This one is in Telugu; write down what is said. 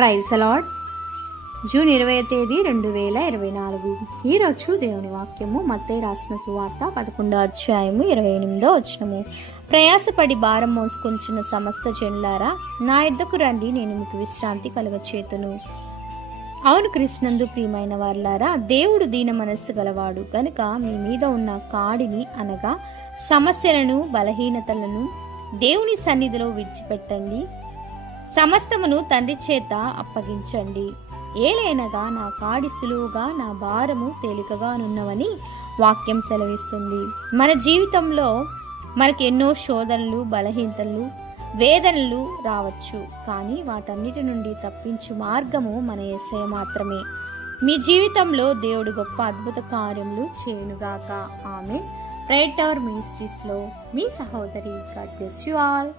ప్రైజ్ అలాడ్. జూన్ 20 తేదీ 2024. ఈరోజు దేవుని వాక్యము మత్తయి రాసిన సువార్త 11వ అధ్యాయము 28వ వచనము. ప్రయాసపడి భారం మోసుకొంచున్న సమస్త జనులారా, నా యొద్దకు రండి, నేను మీకు విశ్రాంతి కలుగచేతును. అవును క్రీస్తునందు ప్రియమైన వారులారా, దేవుడు దీన మనస్సు గలవాడు కనుక మీ మీద ఉన్న కాడిని అనగా సమస్యలను బలహీనతలను దేవుని సన్నిధిలో విడిచిపెట్టండి. సమస్తమును తండ్రి చేత అప్పగించండి. ఏలైనగా నా కాడి సులువుగా, నా భారము తేలికగానున్నవని వాక్యం సెలవిస్తుంది. మన జీవితంలో మనకు ఎన్నో శోధనలు, బలహీనతలు, వేదనలు రావచ్చు. కానీ వాటన్నిటి నుండి తప్పించు మార్గము మన యేసయ్య మాత్రమే. మీ జీవితంలో దేవుడు గొప్ప అద్భుత కార్యములు చేయునుగాక. ఆమేన్. ప్రేయర్ టవర్ మినిస్ట్రీస్లో మీ సహోదరి. God bless you all.